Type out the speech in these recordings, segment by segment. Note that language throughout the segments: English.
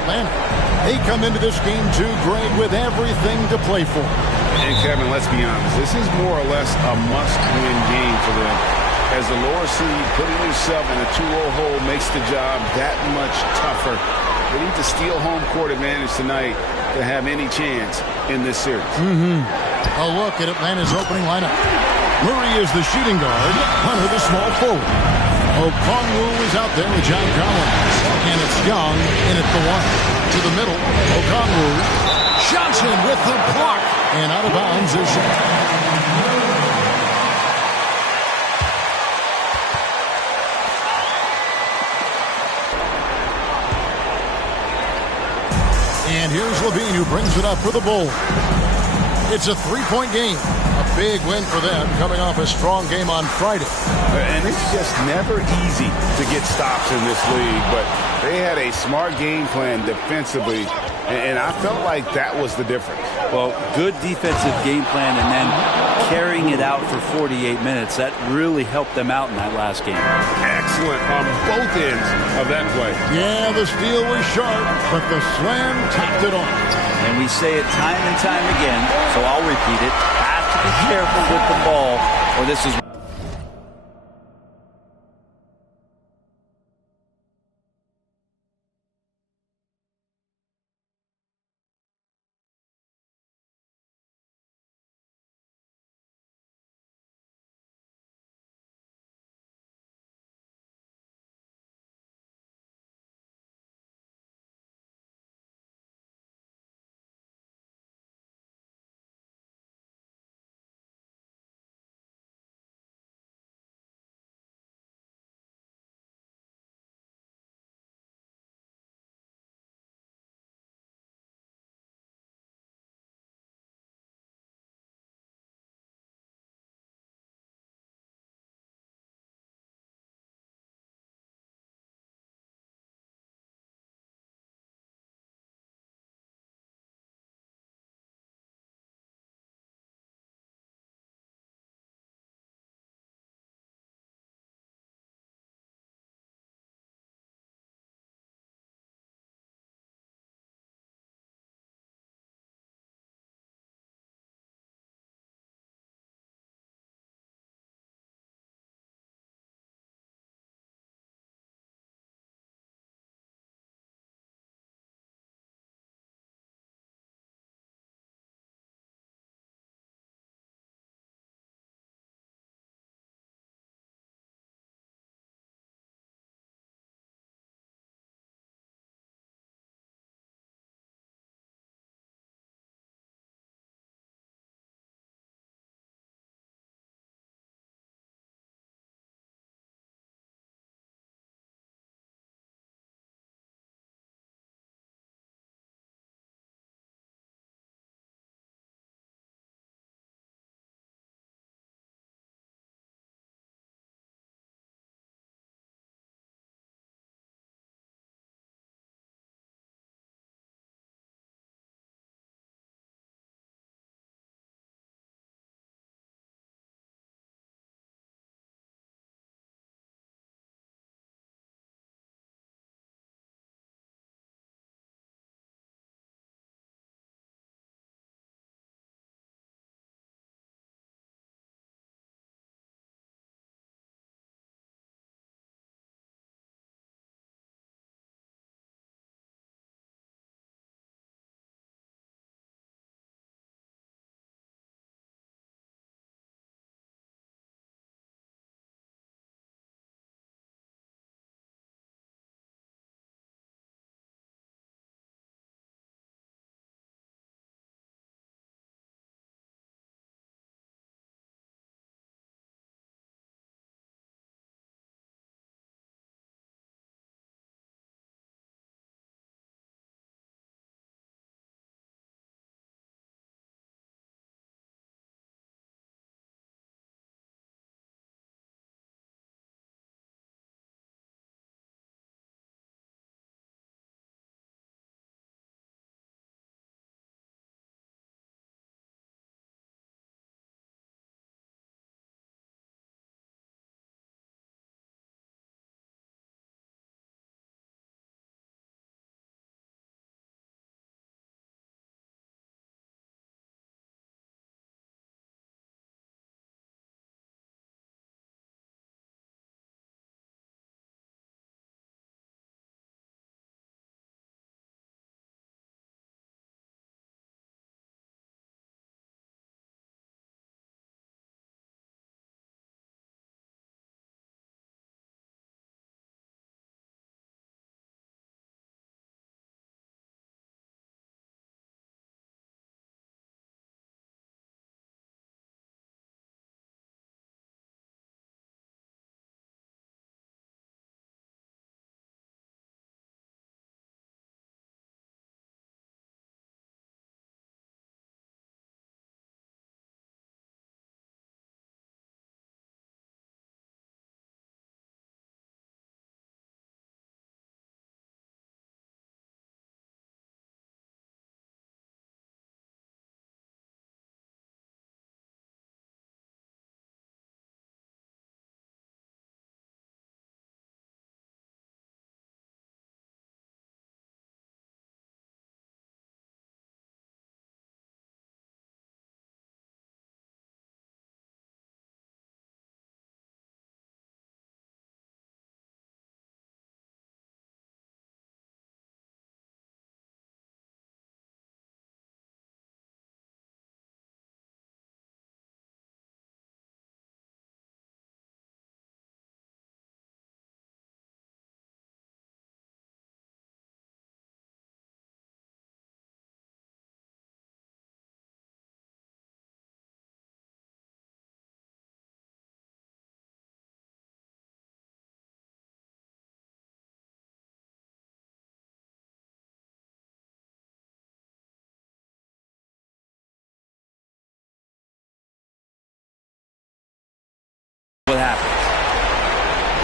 Atlanta. They come into this game too, Greg, with everything to play for. And Kevin, let's be honest, this is more or less a must-win game for them. As the lower seed, putting yourself in a 2-0 hole makes the job that much tougher. They need to steal home court advantage tonight to have any chance in this series. A look at Atlanta's opening lineup. Murray is the shooting guard. Hunter the small forward. Okongwu is out there with John Collins. And it's Young in at the 1. To the middle, Okongwu. Johnson with the block. And out of bounds is And here's Levine, who brings it up for the Bulls. It's a 3-point game. A big win for them, coming off a strong game on Friday. And it's just never easy to get stops in this league, but they had a smart game plan defensively, and I felt like that was the difference. Well, good defensive game plan and then carrying it out for 48 minutes. That really helped them out in that last game. Excellent on both ends of that play. Yeah, the steal was sharp, but the slam topped it off. And we say it time and time again, so I'll repeat it. Have to be careful with the ball, or this is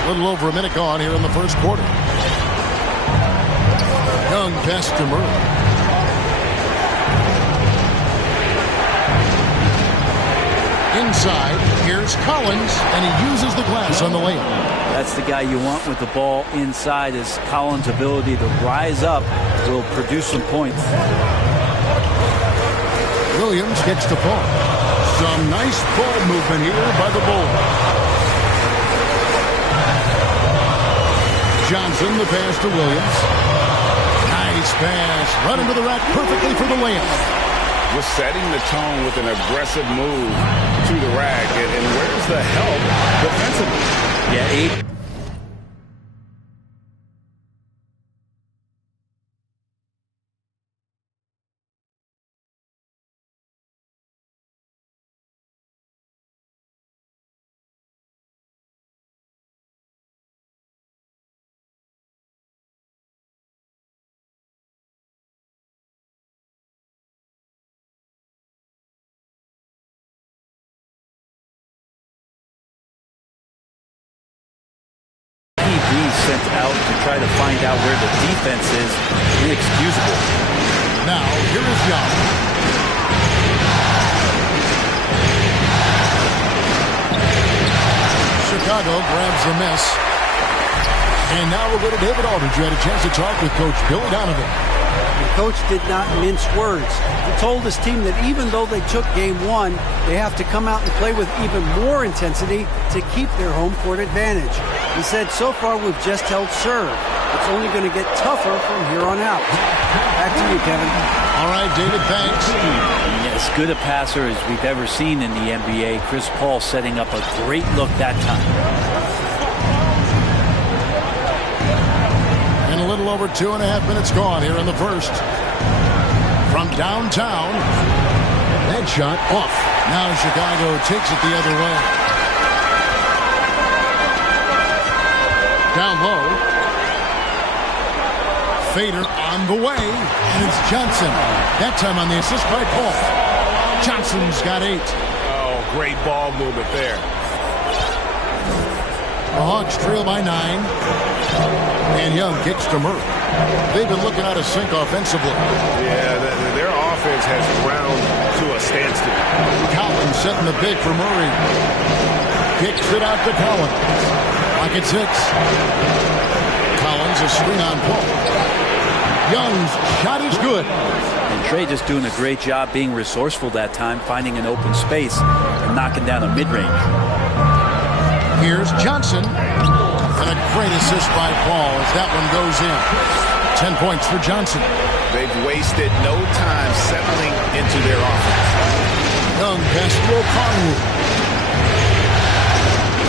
A little over a minute gone here in the first quarter. Young pass to Murray. Inside, here's Collins, and he uses the glass on the layup. That's the guy you want with the ball inside, is Collins' ability to rise up will produce some points. Williams gets to Paul. Some nice ball movement here by the Bulls. Johnson, the pass to Williams. Nice pass. Running to the rack perfectly for the layup. Was setting the tone with an aggressive move to the rack. And where's the help defensively? Yeah, 8. Sent out to try to find out where the defense is. Inexcusable. Now, here is Young. Chicago grabs the miss. And now we'll go to David Aldridge, who had a chance to talk with Coach Billy Donovan. The coach did not mince words. He told his team that even though they took game 1, they have to come out and play with even more intensity to keep their home court advantage. He said, so far we've just held serve. It's only going to get tougher from here on out. Back to you, Kevin. All right, David, thanks. As good a passer as we've ever seen in the NBA. Chris Paul setting up a great look that time. And a little over 2.5 minutes gone here in the first. From downtown, that shot off. Now Chicago takes it the other way. Down low. Fader on the way, and it's Johnson. That time on the assist by Paul. Johnson's got 8. Oh, great ball movement there. The Hawks trail by 9. And Young kicks to Murray. They've been looking out of sync offensively. Yeah, their offense has ground to a standstill. Collins setting the big for Murray. Kicks it out to Collins. Pocket 6. Collins a screen on Paul. Young's shot is good. And Trey just doing a great job being resourceful that time, finding an open space and knocking down a mid-range. Here's Johnson. And a great assist by Paul as that one goes in. 10 points for Johnson. They've wasted no time settling into their offense. Young pass to O'Connell.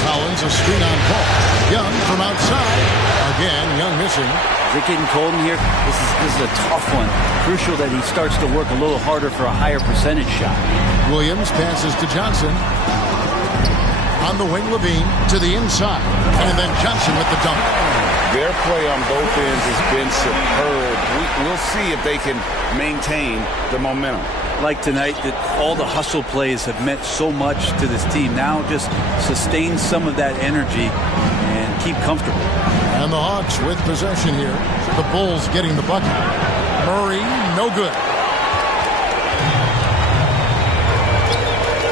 Collins a screen on Paul. Young from outside. Again, Young missing. Is it getting cold in here? This is a tough one. Crucial that he starts to work a little harder for a higher percentage shot. Williams passes to Johnson. On the wing, Levine to the inside. And then Johnson with the dunk. Their play on both ends has been superb. We'll see if they can maintain the momentum. Like tonight, that all the hustle plays have meant so much to this team. Now just sustain some of that energy and keep comfortable. And the Hawks with possession here. The Bulls getting the bucket. Murray, no good.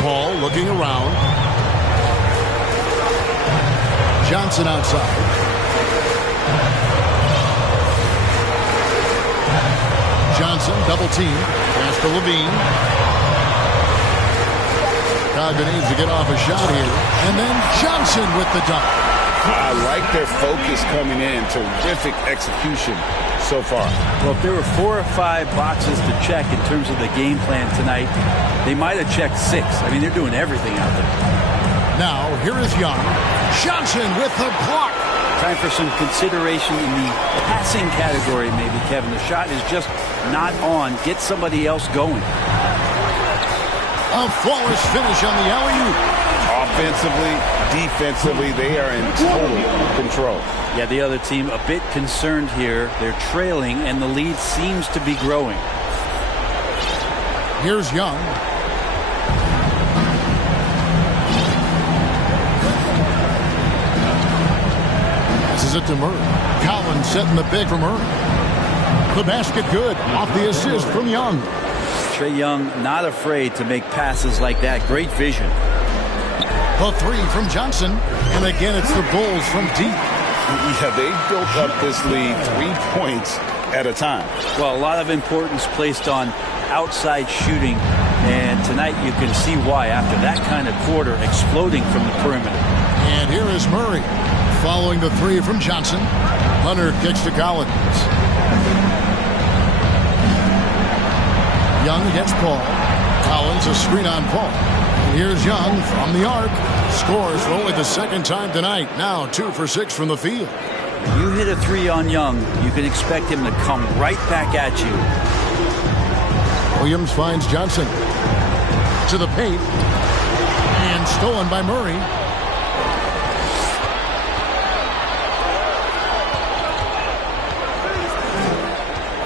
Paul looking around. Johnson outside. Johnson double team. Pass to Levine. Chicago needs to get off a shot here. And then Johnson with the dunk. I like their focus coming in. Terrific execution so far. Well, if there were 4 or 5 boxes to check in terms of the game plan tonight, they might have checked 6. I mean, they're doing everything out there. Now, here is Young. Johnson with the block. Time for some consideration in the passing category, maybe, Kevin. The shot is just not on. Get somebody else going. A flawless finish on the alley-oop. Offensively, defensively, they are in total control. Yeah, the other team a bit concerned here. They're trailing, and the lead seems to be growing. Here's Young. passes it to Murray. Collins setting the pick for Murray. The basket good. Off the assist from Young. Trae Young not afraid to make passes like that. Great vision. The three from Johnson. And again, it's the Bulls from deep. Yeah, they built up this lead 3 points at a time. Well, a lot of importance placed on outside shooting. And tonight you can see why after that kind of quarter, exploding from the perimeter. And here is Murray following the three from Johnson. Hunter kicks to Collins. Young against Paul. Collins a screen on Paul. And here's Young from the arc. Scores for only the second time tonight. Now 2 for 6 from the field. You hit a three on Young, you can expect him to come right back at you. Williams finds Johnson to the paint. And stolen by Murray.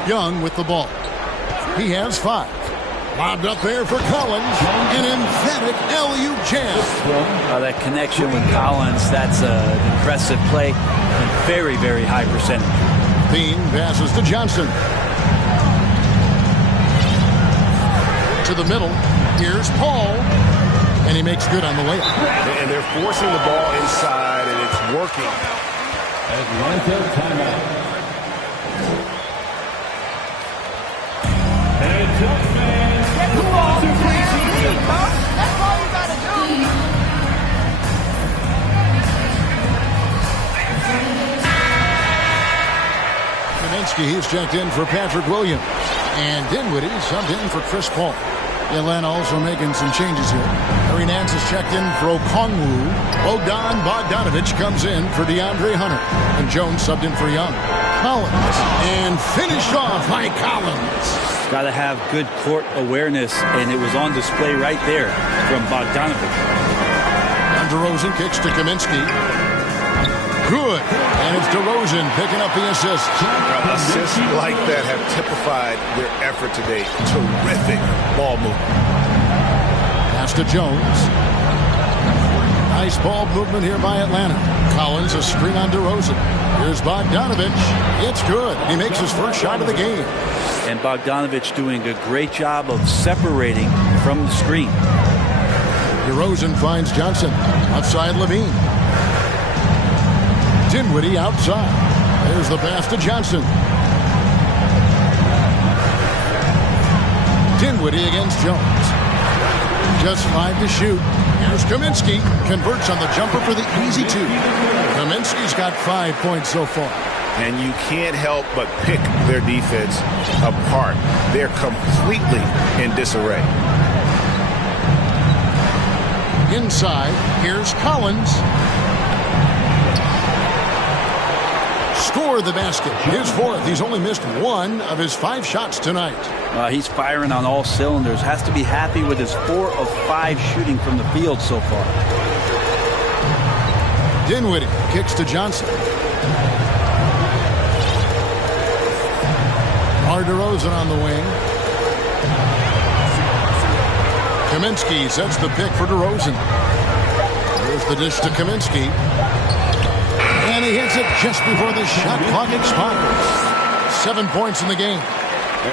Young with the ball. He has 5. Lobbed up there for Collins. An emphatic LU jam. That connection with Collins, that's an impressive play. And very, very high percentage. Bean passes to Johnson. To the middle. Here's Paul. And he makes good on the layup. And they're forcing the ball inside, and it's working. Atlanta timeout. And jump man, come on to preseason. That's all you gotta do. Kaminsky, he's checked in for Patrick Williams. And Dinwiddie subbed in for Chris Paul. Atlanta also making some changes here. Harry Nance is checked in for Okongwu. Bogdanovich comes in for DeAndre Hunter. And Jones subbed in for Young. Collins. And finished off by Collins. Got to have good court awareness, and it was on display right there from Bogdanovich. And DeRozan kicks to Kaminsky. Good. And it's DeRozan picking up the assist. Assists like that have typified their effort today. Terrific ball movement. Pass to Jones. Nice ball movement here by Atlanta. Collins a screen on DeRozan. Here's Bogdanovich. It's good. He makes his first shot of the game. And Bogdanovich doing a great job of separating from the screen. DeRozan finds Johnson. Outside Levine. Dinwiddie outside. There's the pass to Johnson. Dinwiddie against Jones. Just 5 to shoot. Here's Kaminsky. Converts on the jumper for the easy 2. Kaminsky's got 5 points so far. And you can't help but pick their defense apart. They're completely in disarray. Inside, here's Collins. Score the basket. His 4th. He's only missed 1 of his 5 shots tonight. He's firing on all cylinders. Has to be happy with his 4 of 5 shooting from the field so far. Dinwiddie kicks to Johnson. DeRozan on the wing. Kaminsky sets the pick for DeRozan. Here's the dish to Kaminsky. And he hits it just before the shot clock expires. 7 points in the game.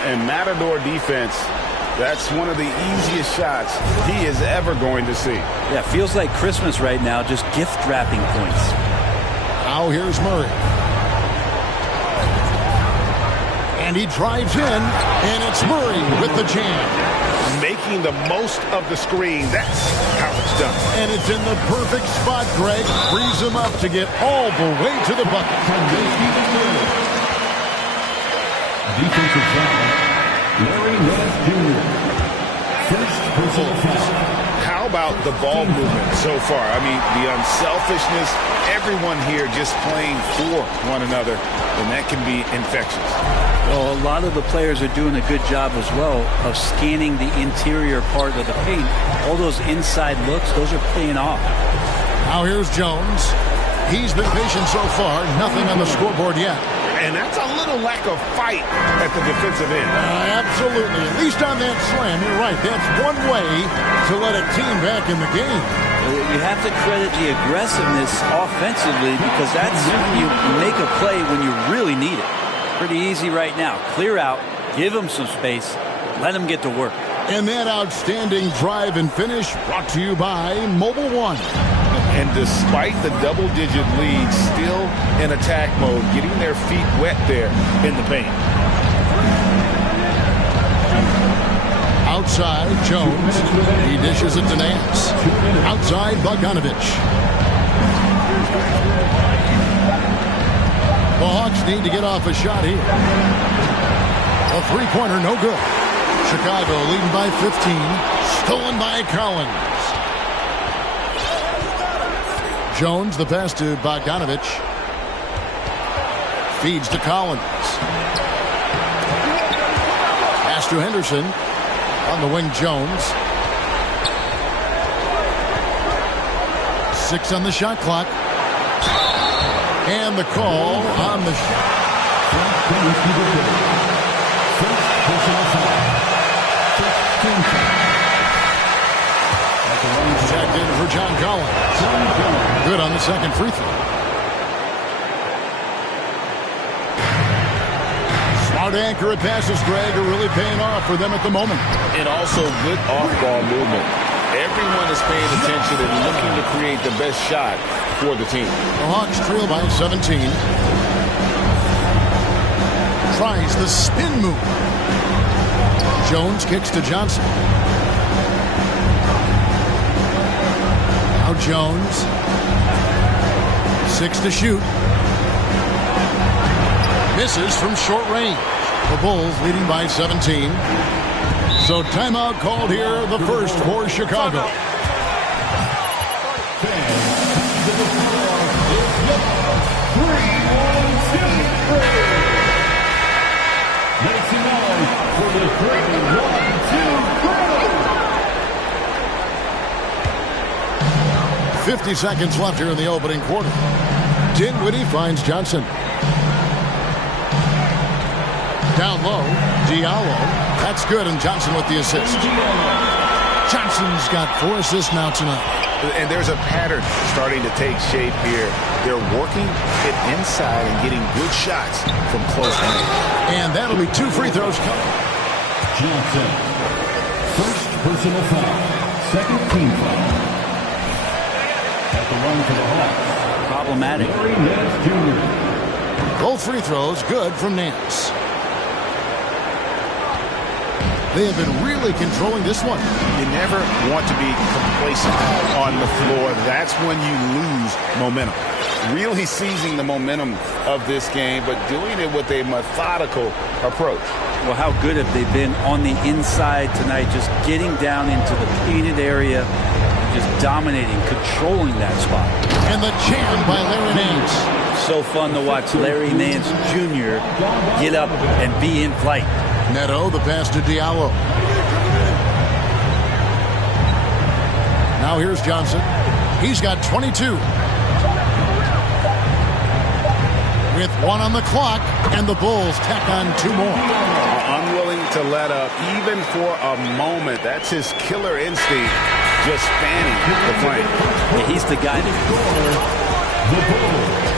And Matador defense, that's one of the easiest shots he is ever going to see. Yeah, feels like Christmas right now, just gift wrapping points. Now here's Murray. And he drives in, and it's Murray with the jam. Making the most of the screen. That's how it's done. And it's in the perfect spot, Greg. Frees him up to get all the way to the bucket. Defensive foul, Larry Nance Jr. First personal foul. How about the ball movement so far? I mean, the unselfishness, everyone here just playing for one another, and that can be infectious. Well, a lot of the players are doing a good job as well of scanning the interior part of the paint. All those inside looks, those are paying off. Now here's Jones. He's been patient so far. Nothing on the scoreboard yet. And that's a little lack of fight at the defensive end. Absolutely. At least on that slam, you're right. That's one way to let a team back in the game. You have to credit the aggressiveness offensively because that's you make a play when you really need it. Pretty easy right now. Clear out, give them some space, let them get to work. And that outstanding drive and finish brought to you by Mobile One. And despite the double-digit lead, still in attack mode, getting their feet wet there in the paint. Outside, Jones. He dishes it to Nance. Outside, Bogdanovich. The Hawks need to get off a shot here. A three-pointer, no good. Chicago leading by 15. Stolen by Collins. Jones, the pass to Bogdanovich. Feeds to Collins. Pass to Henderson. On the wing, Jones. 6 on the shot clock. And the call on the shot. Checked in for John Collins. Good on the second free throw. Smart accurate passes, Greg, are really paying off for them at the moment. And also good off-ball movement. Everyone is paying attention and looking to create the best shot for the team. The Hawks trail by 17. Tries the spin move. Jones kicks to Johnson. Now Jones. 6 to shoot. Misses from short range. The Bulls leading by 17. So timeout called here, the first for Chicago. For the 50 seconds left here in the opening quarter. Dinwiddie finds Johnson. Down low, Diallo. That's good, and Johnson with the assist. Johnson's got 4 assists now tonight. And there's a pattern starting to take shape here. They're working it inside and getting good shots from close range. And that'll be 2 free throws coming. Johnson. First personal foul. Second team foul. At the line for the Hawks. Problematic. Larry Nance Jr. Both free throws good from Nance. They have been really controlling this one. You never want to be complacent on the floor. That's when you lose momentum. Really seizing the momentum of this game, but doing it with a methodical approach. Well, how good have they been on the inside tonight, just getting down into the painted area, and just dominating, controlling that spot. And the jam by Larry Nance. So fun to watch Larry Nance Jr. get up and be in flight. Neto, the pass to Diallo. Now here's Johnson. He's got 22. With 1 on the clock, and the Bulls tack on 2 more. Unwilling to let up, even for a moment. That's his killer instinct, just spanning the plane. Yeah, he's the guy that The Bulls.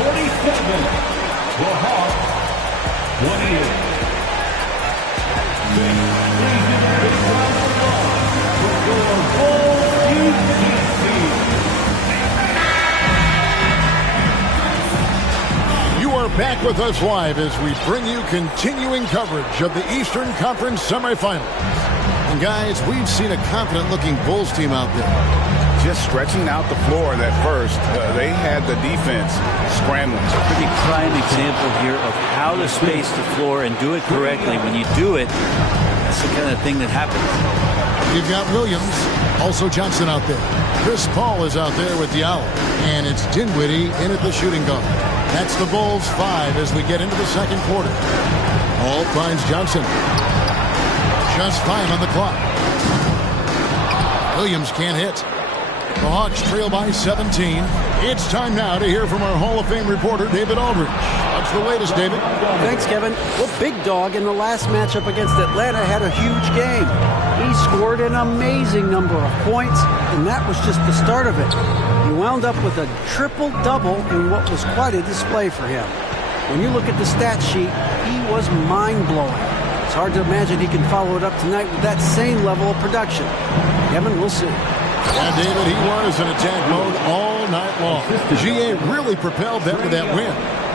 47. The Hawks. 28. You are back with us live as we bring you continuing coverage of the Eastern Conference semifinals. And guys, we've seen a confident-looking Bulls team out there. Just stretching out the floor that first. They had the defense scrambling. pretty prime example here of how to space the floor and do it correctly. When you do it, that's the kind of thing that happens. You've got Williams, also Johnson out there. Chris Paul is out there with Diallo. And it's Dinwiddie in at the shooting guard. That's the Bulls 5 as we get into the second quarter. Hall finds Johnson. Just 5 on the clock. Williams can't hit. The Hawks trail by 17. It's time now to hear from our Hall of Fame reporter, David Aldridge. What's the latest, David? Thanks, Kevin. Well, Big Dog in the last matchup against Atlanta had a huge game. He scored an amazing number of points, and that was just the start of it. He wound up with a triple-double in what was quite a display for him. When you look at the stat sheet, he was mind-blowing. It's hard to imagine he can follow it up tonight with that same level of production. Kevin, we'll see. Yeah, David, he was in attack mode all night long. GA really propelled them to that win.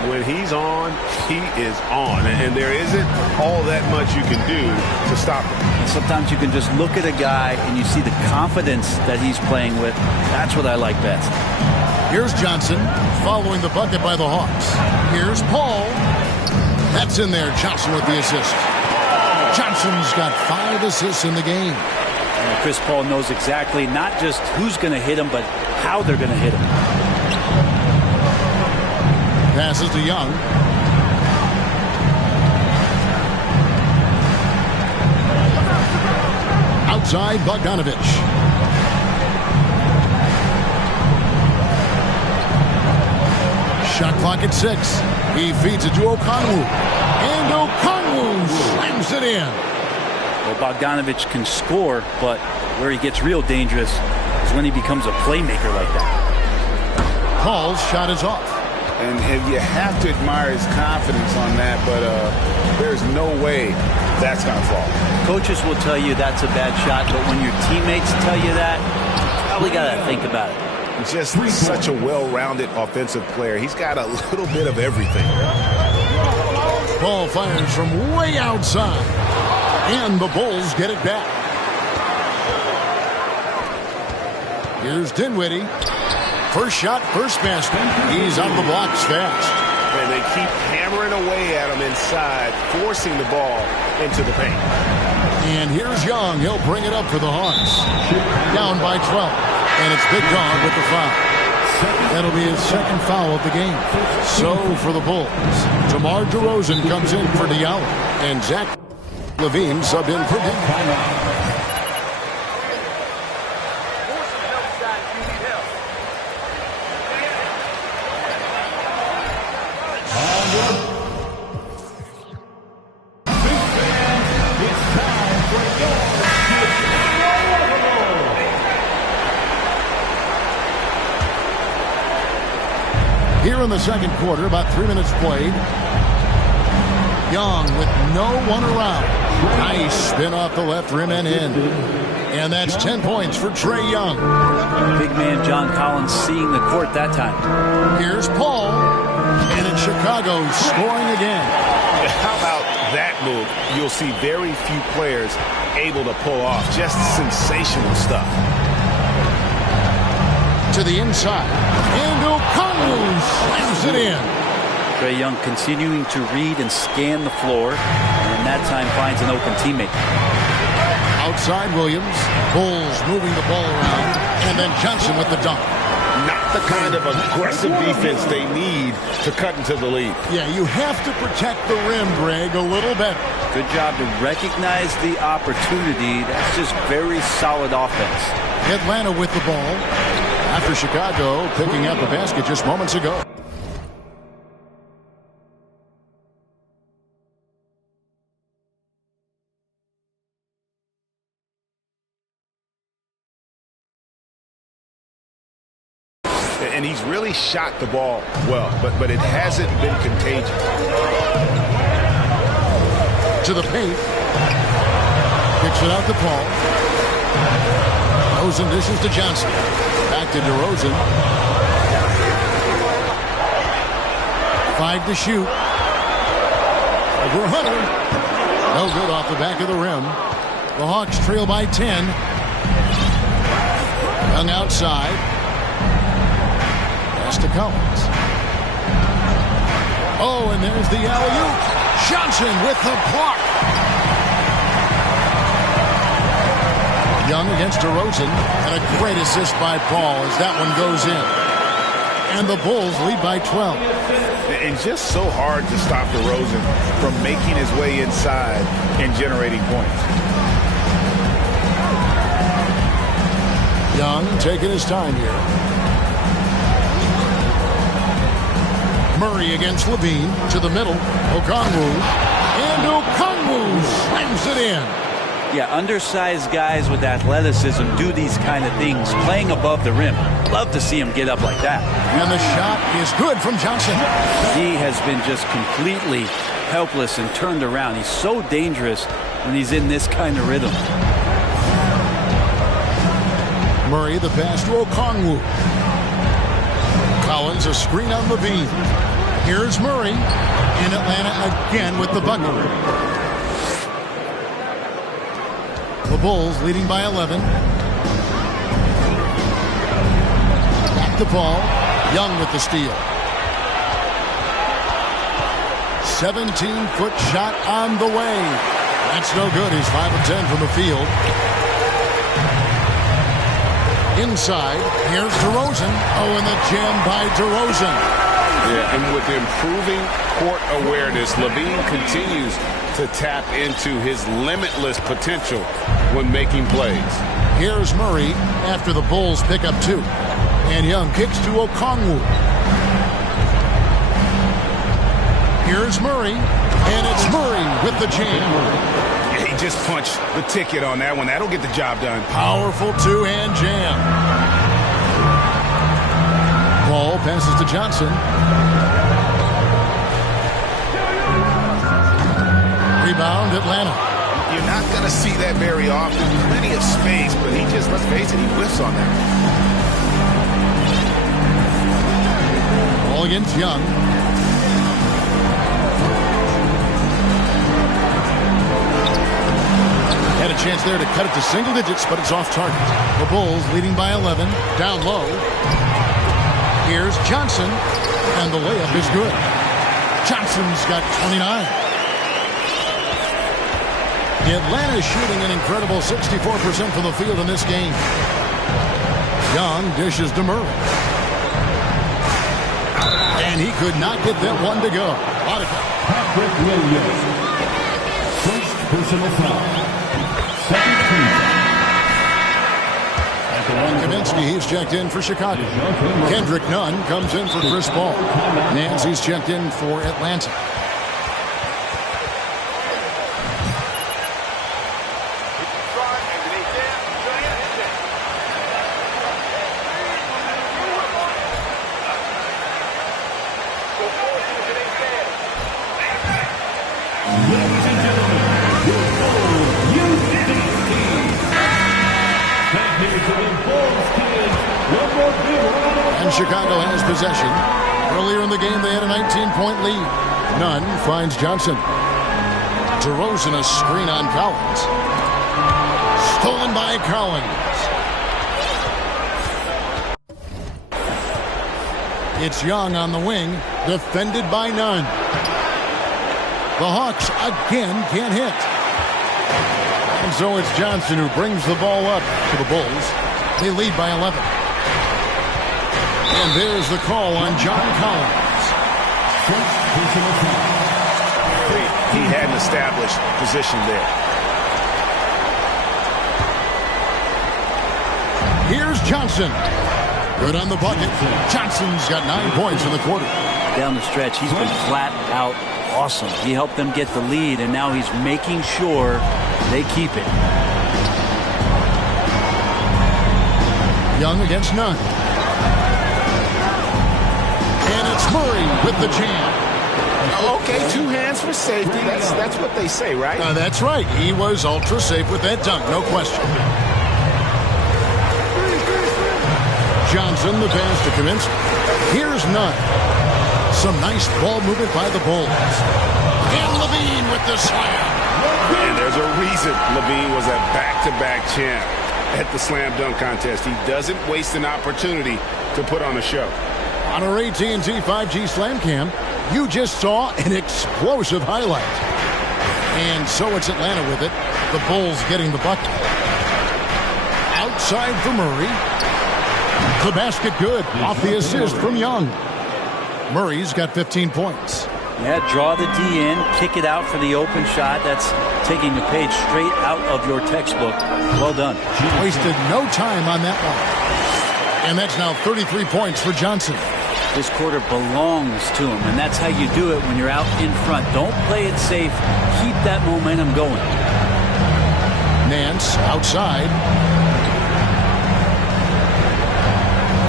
When he's on, he is on. And there isn't all that much you can do to stop him. And sometimes you can just look at a guy and you see the confidence that he's playing with. That's what I like best. Here's Johnson following the bucket by the Hawks. Here's Paul. That's in there. Johnson with the assist. Johnson's got 5 assists in the game. And Chris Paul knows exactly not just who's going to hit him, but how they're going to hit him. Passes to Young. Outside, Bogdanovich. Shot clock at 6. He feeds it to Okongwu. And Okongwu slams it in. Well, Bogdanovich can score, but where he gets real dangerous is when he becomes a playmaker like that. Paul's shot is off. And you have to admire his confidence on that, but there's no way that's going to fall. Coaches will tell you that's a bad shot, but when your teammates tell you that, you probably got to think about it. Just such a well-rounded offensive player. He's got a little bit of everything. Paul fires from way outside. And the Bulls get it back. Here's Dinwiddie. First shot, first basket. He's out of the blocks fast. And they keep hammering away at him inside, forcing the ball into the paint. And here's Young. He'll bring it up for the Hawks. Down by 12. And it's Big Dog with the foul. That'll be his second foul of the game. So for the Bulls, DeMar DeRozan comes in for Diallo. And Zach LaVine subbed in for him. Here in the second quarter, about 3 minutes played. Young with no one around. Nice spin off the left rim and in. And that's 10 points for Trae Young. Big man John Collins seeing the court that time. Here's Paul. And it's Chicago scoring again. How about that move? You'll see very few players able to pull off. Just sensational stuff. To the inside. And Okongwu slams it in. Trae Young continuing to read and scan the floor, and that time finds an open teammate. Outside Williams. Bulls moving the ball around. And then Johnson with the dunk. Not the kind of aggressive defense they need to cut into the lead. Yeah, you have to protect the rim, Greg, a little better. Good job to recognize the opportunity. That's just very solid offense. Atlanta with the ball. After Chicago picking up a basket just moments ago. And he's really shot the ball well, but it hasn't been contagious. To the paint. Kicks it out to Paul. DeRozan dishes to Johnson. Back to DeRozan. 5 to shoot. Over Hunter. No good off the back of the rim. The Hawks trail by 10. Young outside. Pass to Collins. Oh, and there's the alley-oop. Johnson with the block. Young against DeRozan, and a great assist by Paul as that one goes in. And the Bulls lead by 12. And just so hard to stop DeRozan from making his way inside and generating points. Young taking his time here. Murray against Levine to the middle. Okongwu. And Okongwu slams it in. Yeah, undersized guys with athleticism do these kind of things, playing above the rim. Love to see him get up like that. And the shot is good from Johnson. He has been just completely helpless and turned around. He's so dangerous when he's in this kind of rhythm. Murray, the pass to Okongwu. Collins, a screen on Levine. Here's Murray. In Atlanta again with the bucket. The Bulls leading by 11. Back to Paul. Young with the steal. 17-foot shot on the way. That's no good. He's 5 of 10 from the field. Inside, here's DeRozan. Oh, and the jam by DeRozan. Yeah, and with improving court awareness, Levine continues to tap into his limitless potential when making plays. Here's Murray after the Bulls pick up 2. And Young kicks to Okongwu. Here's Murray. And it's Murray with the jam. He just punched the ticket on that one. That'll get the job done. Powerful two-hand jam. Ball passes to Johnson. Rebound, Atlanta. You're not going to see that very often. Plenty of space, but he just, let's face it, he whiffs on that. Ball against Young. Had a chance there to cut it to single digits, but it's off target. The Bulls leading by 11. Down low. Here's Johnson, and the layup is good. Johnson's got 29. Atlanta shooting an incredible 64% from the field in this game. Young dishes to Murray. And he could not get that one to go. Patrick Williams. First personal foul. Second team foul. Kaminsky, he's checked in for Chicago. Kendrick Nunn comes in for Chris Paul. Nancy's checked in for Atlanta. And Chicago has possession. Earlier in the game, they had a 19-point lead. Nunn finds Johnson. DeRozan, a screen on Collins. Stolen by Collins. It's Young on the wing, defended by Nunn. The Hawks again can't hit. And so it's Johnson who brings the ball up to the Bulls. They lead by 11. And there's the call on John Collins. He had an established position there. Here's Johnson. Good on the bucket. Johnson's got 9 points in the quarter. Down the stretch, he's been flat out awesome. He helped them get the lead, and now he's making sure they keep it. Young against Nunn. And it's Murray with the jam. Okay, 2 hands for safety. That's what they say, right? That's right. He was ultra safe with that dunk, no question. Johnson, the pass to Kaminsky. Here's Nunn. Some nice ball movement by the Bulls. And Levine with the slam. And there's a reason Levine was a back-to-back champ at the slam dunk contest. He doesn't waste an opportunity to put on a show. On our AT&T 5G Slam Cam, you just saw an explosive highlight. And so it's Atlanta with it. The Bulls getting the bucket. Outside for Murray. The basket good. Off the assist from Young. Murray's got 15 points. Yeah, draw the D in, kick it out for the open shot. That's taking the page straight out of your textbook. Well done. Wasted no time on that one. And that's now 33 points for Johnson. This quarter belongs to him, and that's how you do it when you're out in front. Don't play it safe. Keep that momentum going. Nance outside.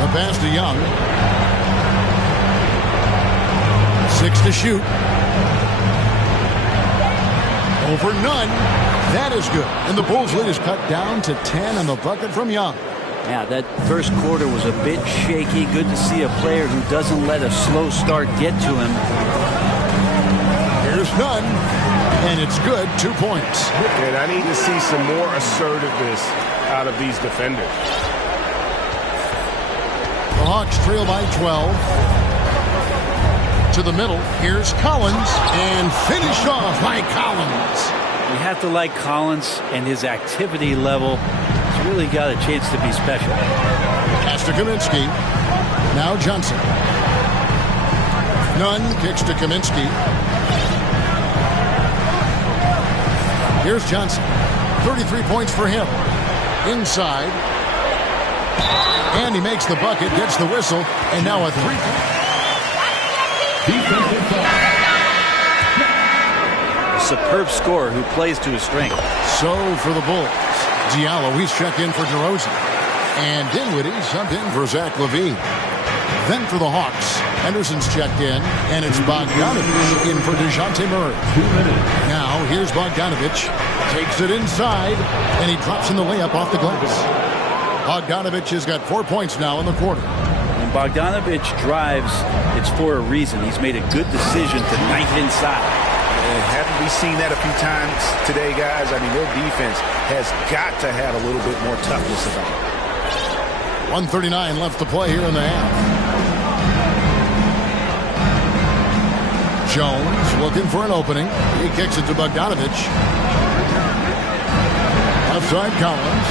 The pass to Young. 6 to shoot. Over none. That is good. And the Bulls lead is cut down to 10 on the bucket from Young. Yeah, that first quarter was a bit shaky. Good to see a player who doesn't let a slow start get to him. Here's none. And it's good. 2 points. And I need to see some more assertiveness out of these defenders. The Hawks trail by 12. To the middle. Here's Collins. And finished off by Collins. We have to like Collins and his activity level. He's really got a chance to be special. Pass to Kaminsky. Now Johnson. Nunn kicks to Kaminsky. Here's Johnson. 33 points for him. Inside. And he makes the bucket, gets the whistle, and now a three-point. A superb scorer who plays to his strength. So for the Bulls, Diallo, he's checked in for DeRozan. And Dinwiddie subbed in for Zach LaVine. Then for the Hawks, Henderson's checked in, and it's Bogdanovich in for DeJounte Murray. Now here's Bogdanovich, takes it inside, and he drops in the layup off the glass. Bogdanovich has got 4 points now in the quarter. When Bogdanovich drives, it's for a reason. He's made a good decision to knife inside. Haven't we seen that a few times today, guys? I mean, their defense has got to have a little bit more toughness about it. 1:39 left to play here in the half. Jones looking for an opening. He kicks it to Bogdanovich. Outside Collins.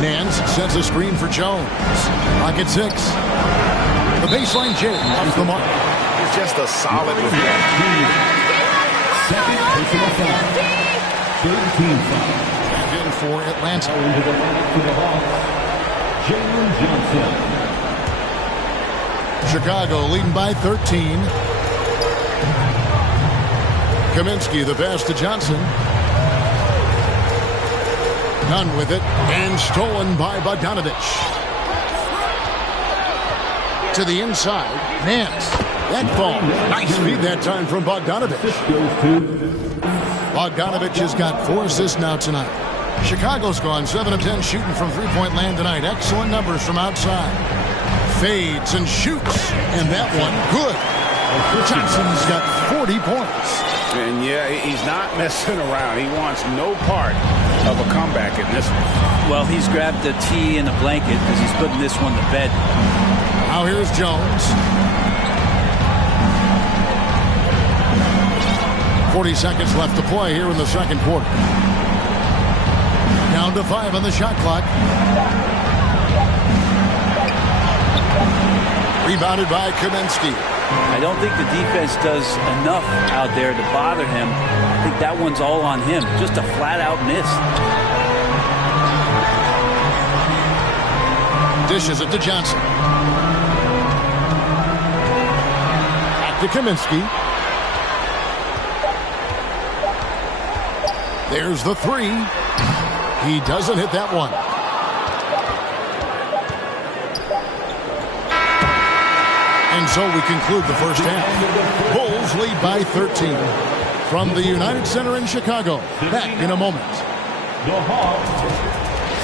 Nance sets a screen for Jones. Pocket 6. The baseline J off the mark. It's just a solid Second personal foul. 13 foul. And in for Atlanta. Into the line for the Hawks, Jalen Johnson. Chicago leading by 13. Kaminsky the pass to Johnson. None with it, and stolen by Bogdanovich. To the inside, Nance. That ball, nice feed that time from Bogdanovich. Bogdanovich has got 4 assists now tonight. Chicago's gone 7 of 10 shooting from three-point land tonight. Excellent numbers from outside. Fades and shoots, and that one good. Johnson's got 40 points. And yeah, he's not messing around. He wants no part of a comeback in this one. Well, he's grabbed a tee and a blanket because he's putting this one to bed. Now here's Jones. 40 seconds left to play here in the second quarter. Down to 5 on the shot clock. Rebounded by Kaminsky. I don't think the defense does enough out there to bother him. I think that one's all on him. Just a flat-out miss. Dishes it to Johnson. Back to Kaminsky. There's the 3. He doesn't hit that one. And so we conclude the first half. Bulls lead by 13. From the United Center in Chicago. Back in a moment. The Hawks,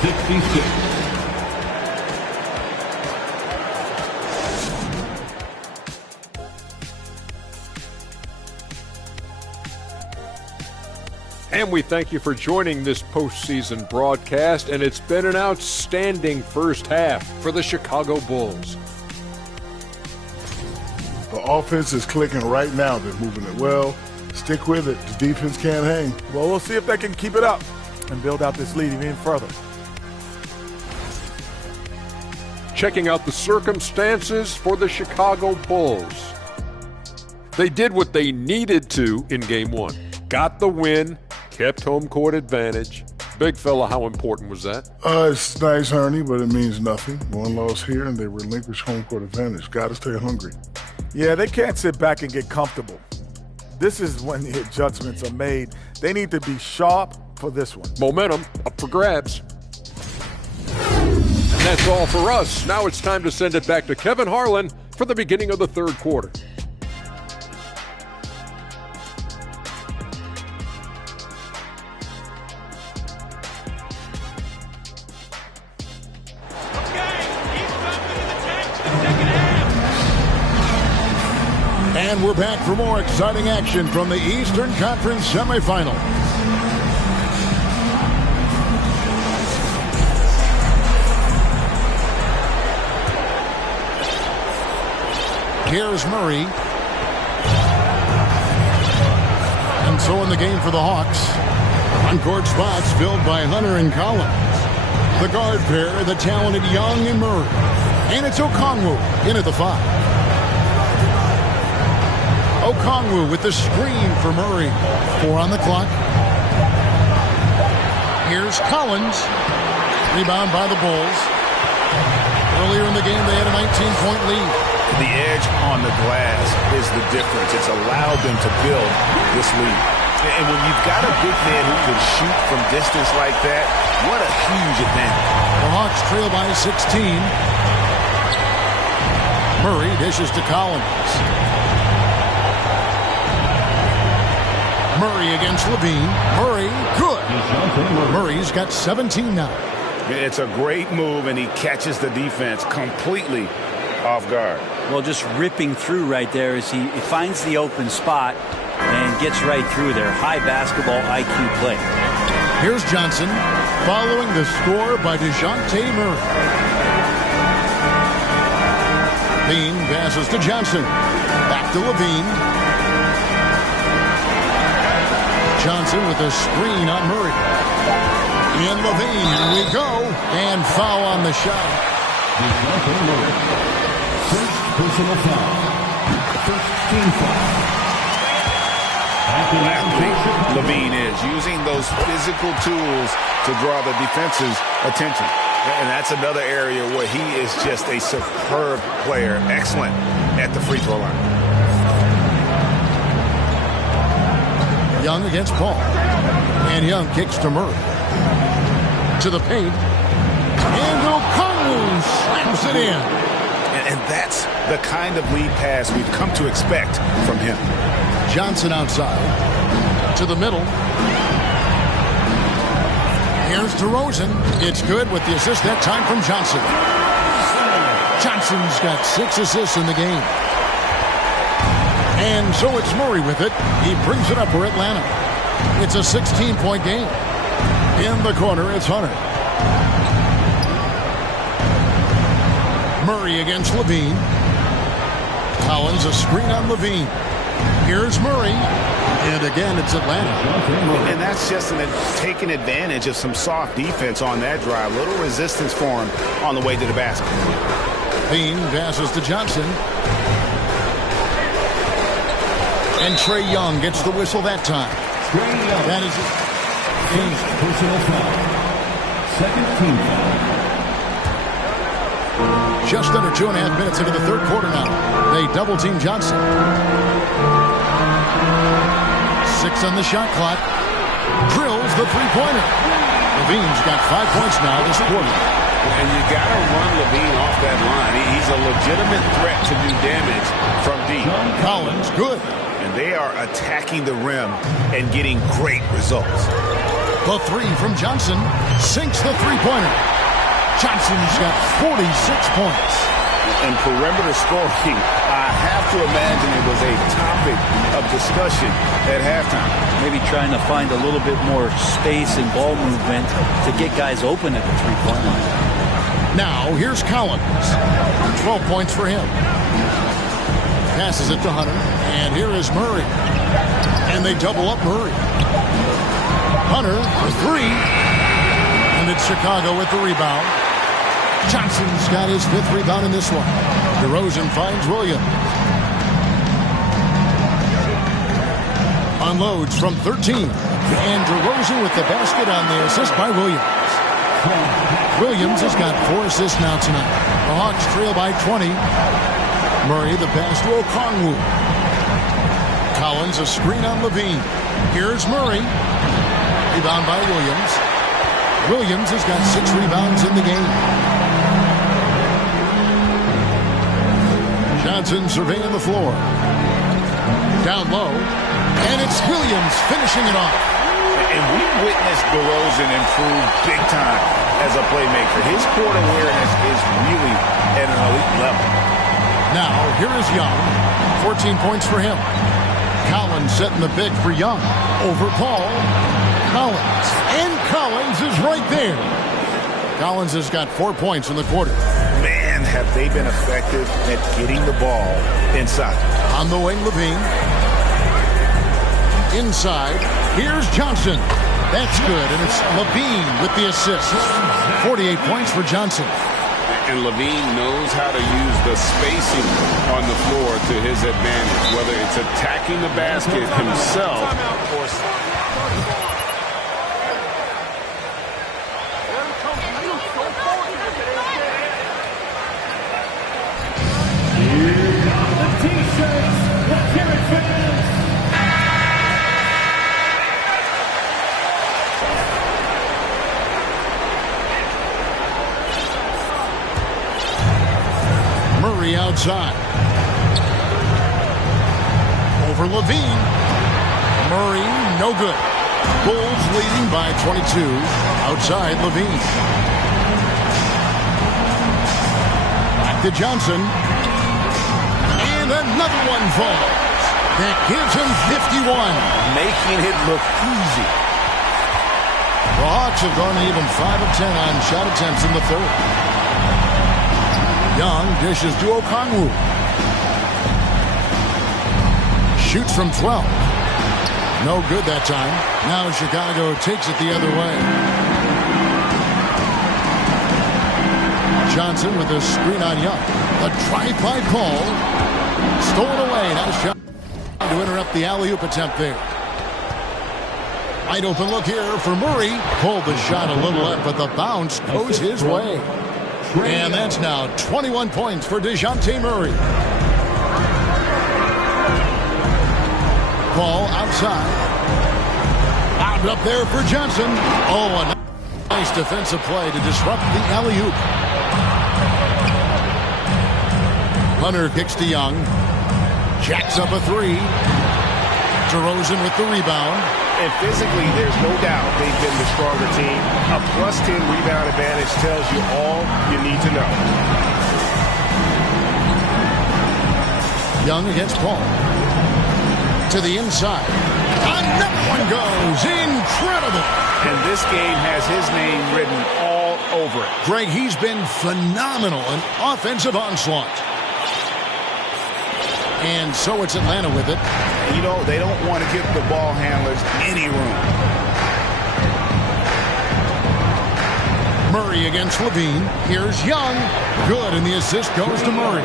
66. And we thank you for joining this postseason broadcast, and it's been an outstanding first half for the Chicago Bulls. The offense is clicking right now. They're moving it well. Stick with it. The defense can't hang. Well, we'll see if they can keep it up and build out this lead even further. Checking out the circumstances for the Chicago Bulls. They did what they needed to in Game 1. Got the win, kept home court advantage. Big fella, how important was that? It's nice, Ernie, but it means nothing. One loss here, and they relinquish home court advantage. Got to stay hungry. Yeah, they can't sit back and get comfortable. This is when the adjustments are made. They need to be sharp for this one. Momentum up for grabs. And that's all for us. Now it's time to send it back to Kevin Harlan for the beginning of the third quarter. And we're back for more exciting action from the Eastern Conference semifinals. Here's Murray. And so in the game for the Hawks. On-court spots filled by Hunter and Collins. The guard pair, the talented Young and Murray. And it's Okongwu in at the 5. Okongwu with the screen for Murray. 4 on the clock. Here's Collins. Rebound by the Bulls. Earlier in the game, they had a 19-point lead. The edge on the glass is the difference. It's allowed them to build this lead. And when you've got a big man who can shoot from distance like that, what a huge advantage. The Hawks trail by 16. Murray dishes to Collins. Murray against Levine. Murray, good. Murray's got 17 now. It's a great move, and he catches the defense completely off guard. Well, just ripping through right there as he finds the open spot and gets right through there. High basketball IQ play. Here's Johnson following the score by DeJounte Murray. Levine passes to Johnson. Back to Levine. Johnson with a screen on Murray. In Levine, here we go. And foul on the shot. First personal foul. First team foul. Levine is using those physical tools to draw the defense's attention. And that's another area where he is just a superb player. Excellent at the free throw line. Young against Paul. And Young kicks to Murray. To the paint. And Okongwu slams it in. And that's the kind of lead pass we've come to expect from him. Johnson outside. To the middle. Here's DeRozan. It's good with the assist that time from Johnson. Johnson's got 6 assists in the game. And so it's Murray with it. He brings it up for Atlanta. It's a 16-point game. In the corner, it's Hunter. Murray against Levine. Collins a screen on Levine. Here's Murray. And again, it's Atlanta. And that's just taking advantage of some soft defense on that drive. Little resistance for him on the way to the basket. Levine passes to Johnson. And Trae Young gets the whistle that time. That is it. First personal foul. Second team foul. Just under 2.5 minutes into the third quarter now. They double-team Johnson. 6 on the shot clock. Drills the three-pointer. Levine's got 5 points now this quarter. And you got to run Levine off that line. He's a legitimate threat to do damage from deep. Collins, good. And they are attacking the rim and getting great results. The 3 from Johnson sinks the three-pointer. Johnson's got 46 points. And perimeter scoring, I have to imagine it was a topic of discussion at halftime. Maybe trying to find a little bit more space and ball movement to get guys open at the three-point line. Now, here's Collins. 12 points for him. Passes it to Hunter. And here is Murray. And they double up Murray. Hunter for 3. And it's Chicago with the rebound. Johnson's got his 5th rebound in this one. DeRozan finds Williams. Unloads from 13. And DeRozan with the basket on the assist by Williams. Williams has got 4 assists now tonight. The Hawks trail by 20. Murray the pass to Okongwu. Collins a screen on Levine. Here's Murray. Rebound by Williams. Williams has got 6 rebounds in the game. Johnson surveying the floor. Down low. And it's Williams finishing it off. And we witnessed DeRozan improve big time as a playmaker. His court awareness is really at an elite level. Now, here is Young. 14 points for him. Collins setting the big for Young. Over Paul. Collins. And Collins is right there. Collins has got 4 points in the quarter. Man, have they been effective at getting the ball inside. On the wing, Levine. Inside. Here's Johnson. That's good, and it's Levine with the assist. 48 points for Johnson. And Levine knows how to use the spacing on the floor to his advantage, whether it's attacking the basket himself or... Here come the T-shirts, the Carrot fans. Murray outside. Over Levine. Murray, no good. Bulls leading by 22. Outside Levine. Back to Johnson. And another one falls. That gives him 51. Making it look easy. The Hawks have gone even 5 of 10 on shot attempts in the third. Young dishes to Okongwu. Shoots from 12. No good that time. Now Chicago takes it the other way. Johnson with a screen on Young. A drive by Paul. Stolen away. Nice shot to interrupt the alley-oop attempt there. Wide open look here for Murray. Pulled the shot a little left, but the bounce goes his way. And that's now 21 points for DeJounte Murray. Ball outside. Out up there for Johnson. Oh, a nice defensive play to disrupt the alley-oop. Hunter kicks to Young. Jacks up a 3. DeRozan with the rebound. And physically, there's no doubt they've been the stronger team. A +10 rebound advantage tells you all you need to know. Young against Paul. To the inside. Another one goes. Incredible. And this game has his name written all over it. Greg, he's been phenomenal. An offensive onslaught. And so it's Atlanta with it. You know, they don't want to give the ball handlers any room. Murray against Levine. Here's Young. Good, and the assist goes to Murray.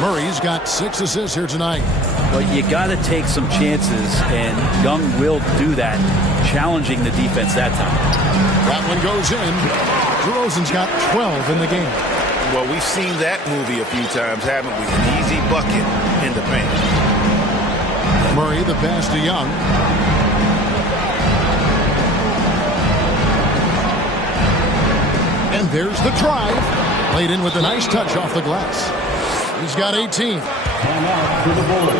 Murray's got 6 assists here tonight. But you got to take some chances, and Young will do that, challenging the defense that time. That one goes in. DeRozan's got 12 in the game. Well, we've seen that movie a few times, haven't we? An easy bucket in the paint. Murray, the pass to Young. And there's the drive. Laid in with a nice touch off the glass. He's got 18. Timeout for the Bulls.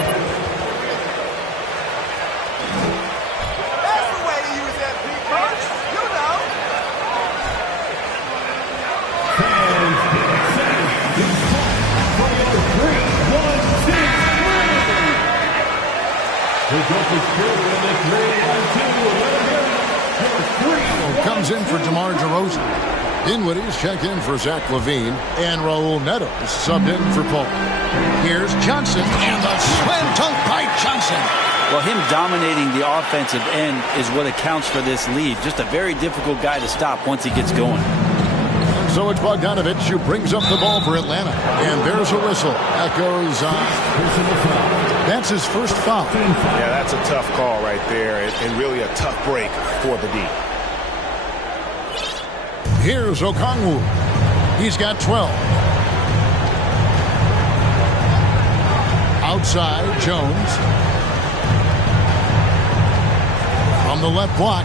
That's the way to use that coach. You know. Fans get excited. It's time for your 3-1-2 three. The Gophers shoot in the 3-1-2. Let him hear it. Comes in for DeMar DeRozan. Dinwiddie's checked in for Zach LaVine. And Raul Neto is subbed in for Paul. Here's Johnson. And the slam dunk by Johnson. Well, him dominating the offensive end is what accounts for this lead. Just a very difficult guy to stop once he gets going. so it's Bogdanovich who brings up the ball for Atlanta. And there's a whistle. That goes on. That's his first foul. Yeah, that's a tough call right there, and really a tough break for the D. Here's Okongwu. He's got 12. Outside, Jones. From the left block.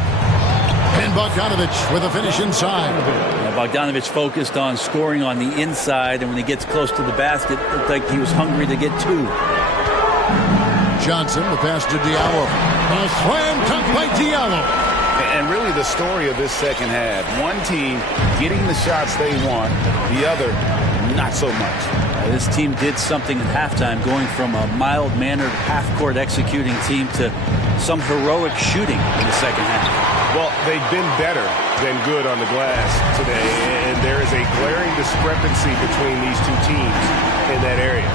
And Bogdanovich with a finish inside. Bogdanovich focused on scoring on the inside, and when he gets close to the basket, it looked like he was hungry to get two. Johnson, the pass to Diallo. A slam dunk by Diallo. And really the story of this second half. One team getting the shots they want, the other not so much. This team did something at halftime, going from a mild-mannered half-court executing team to some heroic shooting in the second half. Well, they've been better than good on the glass today, and there is a glaring discrepancy between these two teams in that area.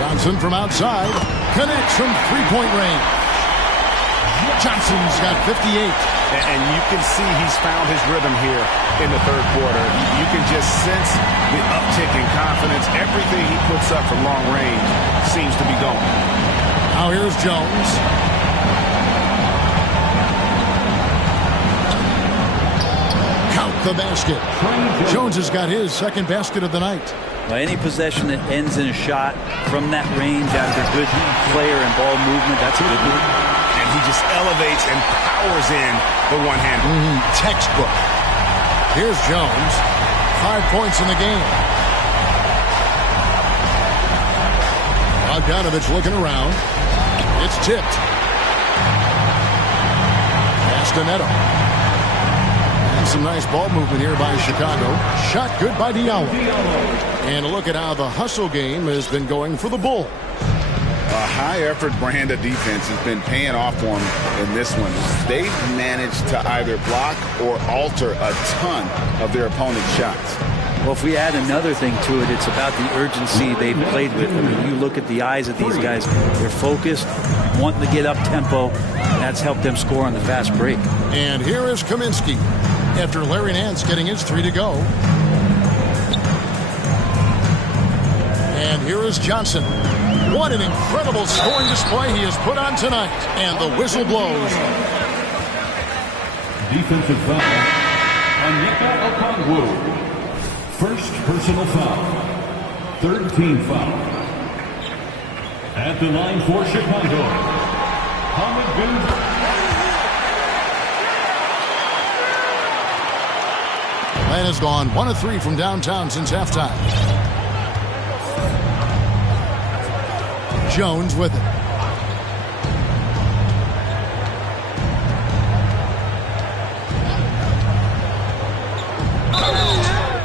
Johnson from outside connects from three-point range. Johnson's got 58. And you can see he's found his rhythm here in the third quarter. You can just sense the uptick in confidence. Everything he puts up from long range seems to be going. Now here's Jones. Count the basket. Jones has got his second basket of the night. Well, any possession that ends in a shot from that range after good player and ball movement, that's a good move. And he just elevates and powers in the one-hander. Textbook. Here's Jones. 5 points in the game. Bogdanovich looking around. It's tipped. Pass to Neto. And some nice ball movement here by Chicago. Shot good by Diallo. And a look at how the hustle game has been going for the Bulls. A high-effort brand of defense has been paying off for them in this one. They've managed to either block or alter a ton of their opponent's shots. Well, if we add another thing to it, it's about the urgency they've played with. I mean, you look at the eyes of these guys, they're focused, wanting to get up tempo, and that's helped them score on the fast break. And here is Kaminsky after Larry Nance getting his 3 to go. And here is Johnson. What an incredible scoring display he has put on tonight. And the whistle blows. Defensive foul on Okongwu. First personal foul. Third team foul. At the line for Chicago, Atlanta's gone 1 of 3 from downtown since halftime. Jones with it.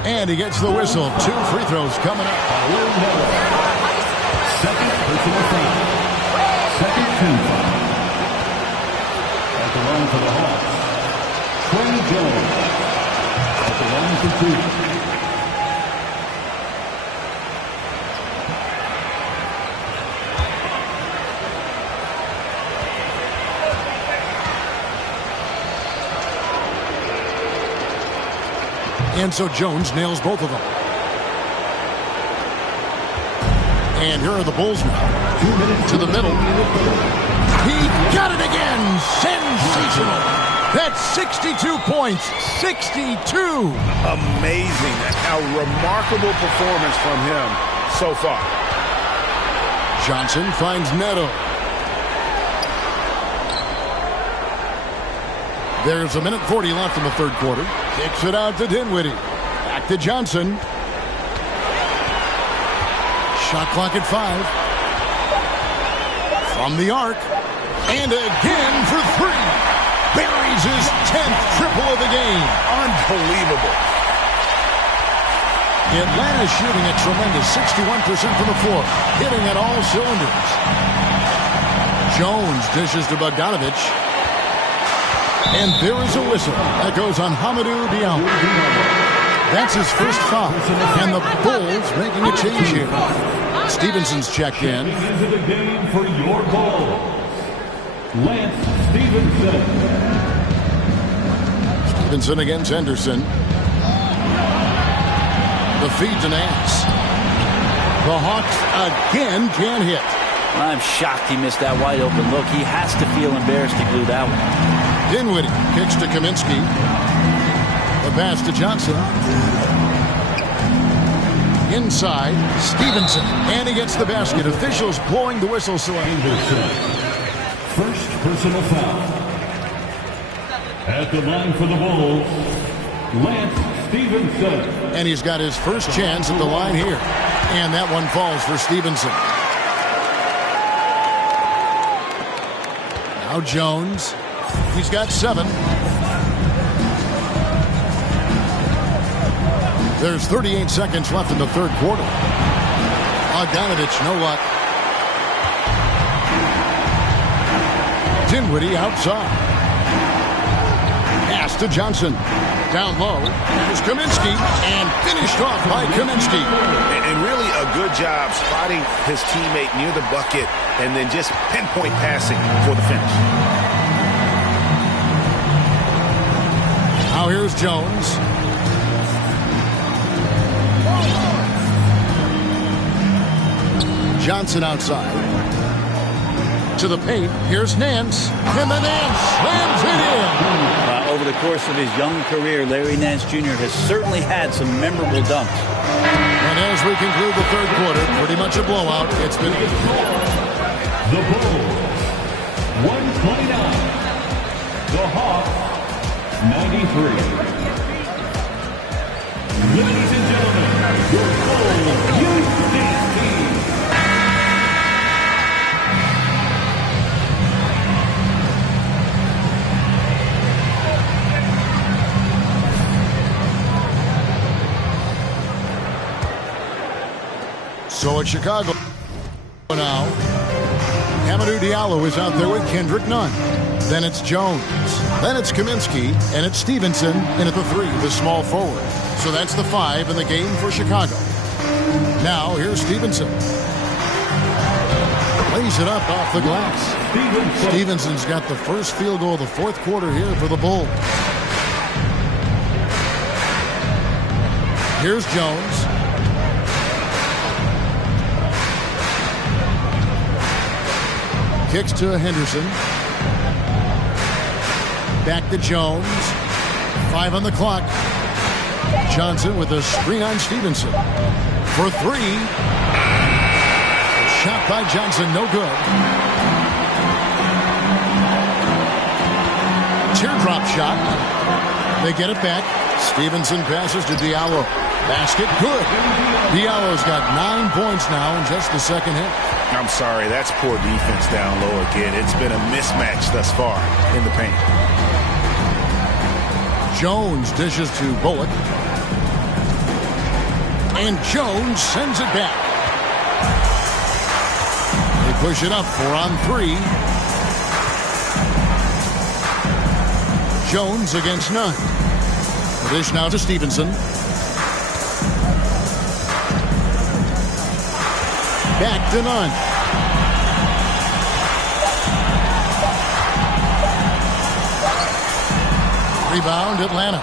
And he gets the whistle. 2 free throws coming up. Second personal foul. Second team foul. At the line for the Hawks, Trey Jones. At the line for 2. And so Jones nails both of them. And here are the Bulls now. To the middle. He got it again. Sensational. That's 62 points. 62. Amazing. A remarkable performance from him so far. Johnson finds Neto. There's 1:40 left in the third quarter. Kicks it out to Dinwiddie. Back to Johnson. Shot clock at 5. From the arc. And again for 3. Buries his 10th triple of the game. Unbelievable. Atlanta shooting a tremendous 61% from the floor. Hitting at all cylinders. Jones dishes to Bogdanovich. And there is a whistle that goes on Hamidou Diallo. That's his first foul. And the Bulls making a change here. Stevenson's checked in. Into the game for your Bulls, Lance Stevenson. Stevenson against Henderson. The feed to Nance. The Hawks again can't hit. I'm shocked he missed that wide open look. He has to feel embarrassed he blew that one. Dinwiddie kicks to Kaminsky. The pass to Johnson. Inside, Stevenson. And he gets the basket. Officials blowing the whistle. So first personal foul. At the line for the Bulls, Lance Stevenson. And he's got his first chance at the line here. And that one falls for Stevenson. Now Jones. He's got 7. There's 38 seconds left in the third quarter. Bogdanovich, no luck. Dinwiddie outside. Pass to Johnson. Down low. Here's Kaminsky. And finished off by Kaminsky. And really a good job spotting his teammate near the bucket and then just pinpoint passing for the finish. Now here's Jones. Johnson outside. To the paint. Here's Nance. And the Nance slams it in. Over the course of his young career, Larry Nance Jr. has certainly had some memorable dunks. And as we conclude the third quarter, pretty much a blowout. It's been the Bulls 129. The Hawks 93. Ladies and gentlemen, your Bulls youth team. So at Chicago now, Hamidou Diallo is out there with Kendrick Nunn. Then it's Jones. Then it's Kaminsky. And it's Stevenson in at the 3, the small forward. So that's the 5 in the game for Chicago. Now here's Stevenson. Lays it up off the glass. Stevenson's got the first field goal of the fourth quarter here for the Bulls. Here's Jones. Kicks to Henderson. Back to Jones. 5 on the clock. Johnson with a screen on Stevenson. For 3. A shot by Johnson, no good. Teardrop shot. They get it back. Stevenson passes to Diallo. Basket, good. Diallo's got 9 points now in just the second half. I'm sorry, that's poor defense down low again. It's been a mismatch thus far in the paint. Jones dishes to Bullock. And Jones sends it back. They push it up 4 on 3. Jones against Nunn. The dish now to Stevenson. Back to Nunn. Rebound, Atlanta.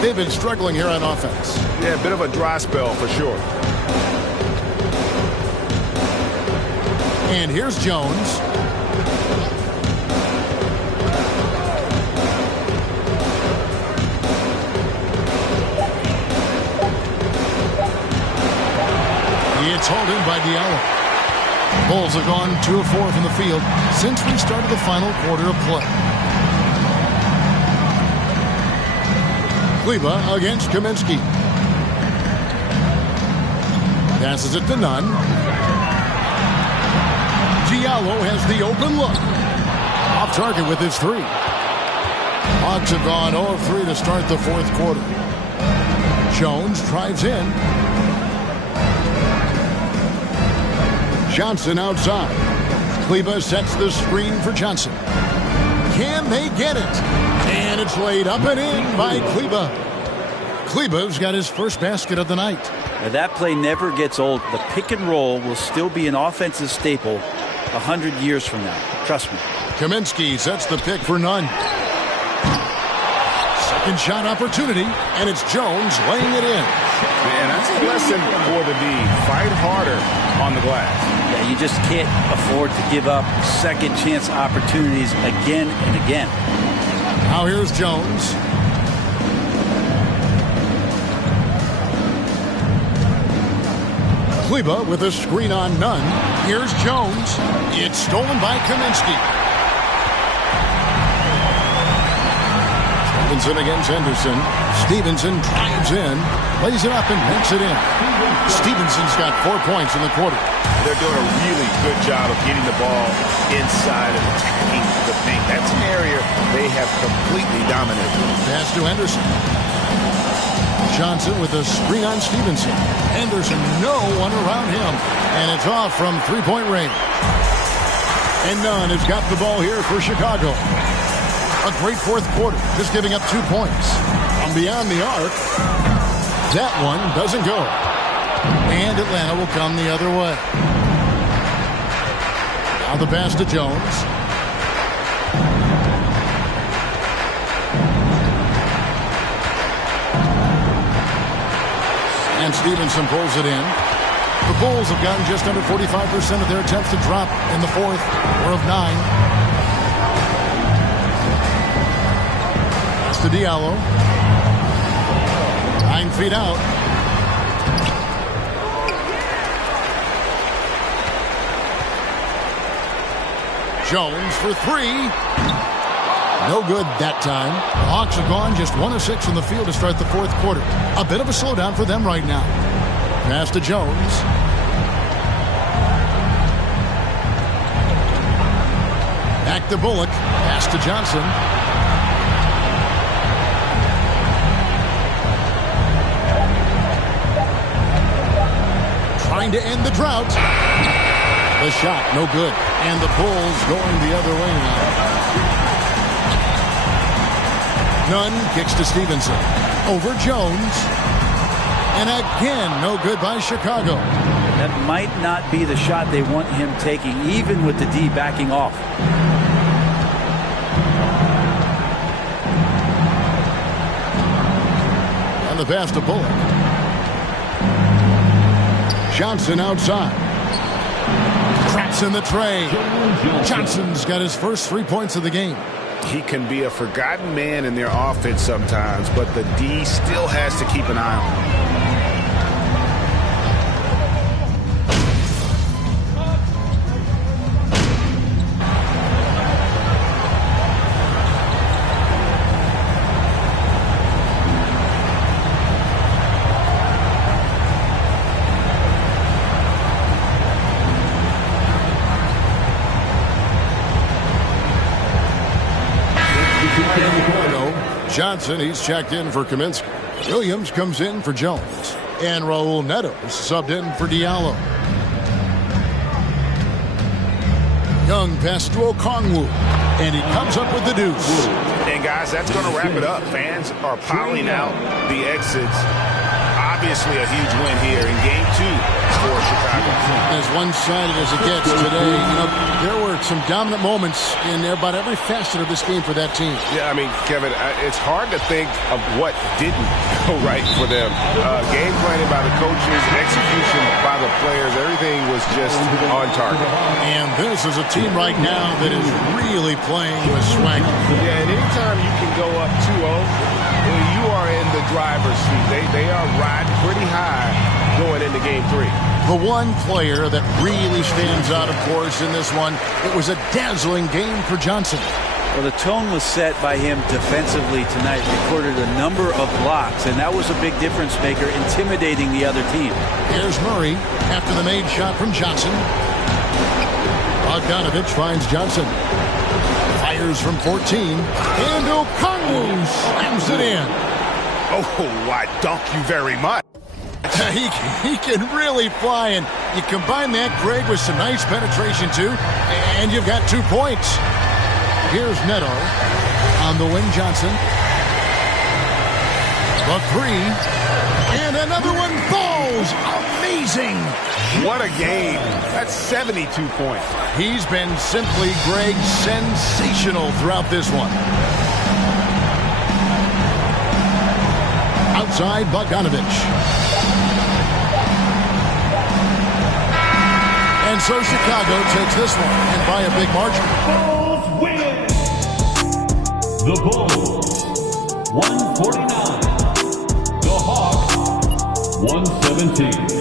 They've been struggling here on offense. Yeah, a bit of a dry spell for sure. And here's Jones. It's hauled in by Diallo. Bulls have gone 2 of 4 from the field since we started the final quarter of play. Kleber against Kaminsky. Passes it to Nunn. Diallo has the open look. Off target with his 3. Hawks have gone 0 of 3 to start the fourth quarter. Jones drives in. Johnson outside. Kleber sets the screen for Johnson. Can they get it? And it's laid up and in by Kleber. Kleber's got his first basket of the night. Now that play never gets old. The pick and roll will still be an offensive staple 100 years from now. Trust me. Kaminsky sets the pick for Nunn. Second shot opportunity, and it's Jones laying it in. And that's a lesson for the D. Fight harder on the glass. Yeah, you just can't afford to give up second chance opportunities again and again. Now here's Jones. Kleba with a screen on none. Here's Jones. It's stolen by Kaminsky. Stevenson against Henderson. Stevenson drives in, lays it up and makes it in. Stevenson's got 4 points in the quarter. They're doing a really good job of getting the ball inside and attacking the paint. That's an area they have completely dominated. Pass to Henderson. Johnson with a screen on Stevenson. Henderson, no one around him. And it's off from three-point range. And Nunn has got the ball here for Chicago. A great fourth quarter, just giving up 2 points. From beyond the arc, that one doesn't go. And Atlanta will come the other way. Now the pass to Jones. And Stevenson pulls it in. The Bulls have gotten just under 45% of their attempts to drop in the fourth, or of 9. To Diallo. 9 feet out. Jones for 3. No good that time. The Hawks have gone just 1 of 6 from the field to start the fourth quarter. A bit of a slowdown for them right now. Pass to Jones. Back to Bullock. Pass to Johnson. Trying to end the drought. The shot, no good. And the Bulls going the other way now. Nunn kicks to Stevenson. Over Jones. And again, no good by Chicago. That might not be the shot they want him taking, even with the D backing off. And the pass to Bullock. Johnson outside. Traps in the tray. Johnson's got his first 3 points of the game. He can be a forgotten man in their offense sometimes, but the D still has to keep an eye on him. Johnson, he's checked in for Kaminsky. Williams comes in for Jones. And Raul Neto is subbed in for Diallo. Young pass to Okongwu. And he comes up with the deuce. And guys, that's going to wrap it up. Fans are piling out the exits. Obviously a huge win here in Game 2 for Chicago. As one-sided as it gets today, you know, there were some dominant moments in about every facet of this game for that team. Yeah, I mean, Kevin, it's hard to think of what didn't go right for them. Game planning by the coaches, execution by the players, everything was just on target. And this is a team right now that is really playing with swag. Yeah, and anytime you can go up 2-0, you are in the driver's seat. They are riding pretty high going into Game 3. The one player that really stands out, of course, in this one, it was a dazzling game for Johnson. Well, the tone was set by him defensively tonight. Recorded a number of blocks, and that was a big difference maker, intimidating the other team. Here's Murray after the made shot from Johnson. Bogdanovich finds Johnson. Fires from 14. And Okongwu slams it in. Oh, I dunk you very much. He can really fly, and you combine that, Greg, with some nice penetration, too, and you've got 2 points. Here's Neto on the wing. Johnson. The 3. And another one falls. Amazing. What a game. That's 72 points. He's been simply, Greg, sensational throughout this one. outside Bogdanovich. And so Chicago takes this one, and by a big margin. Bulls win. The Bulls, 149. The Hawks, 117.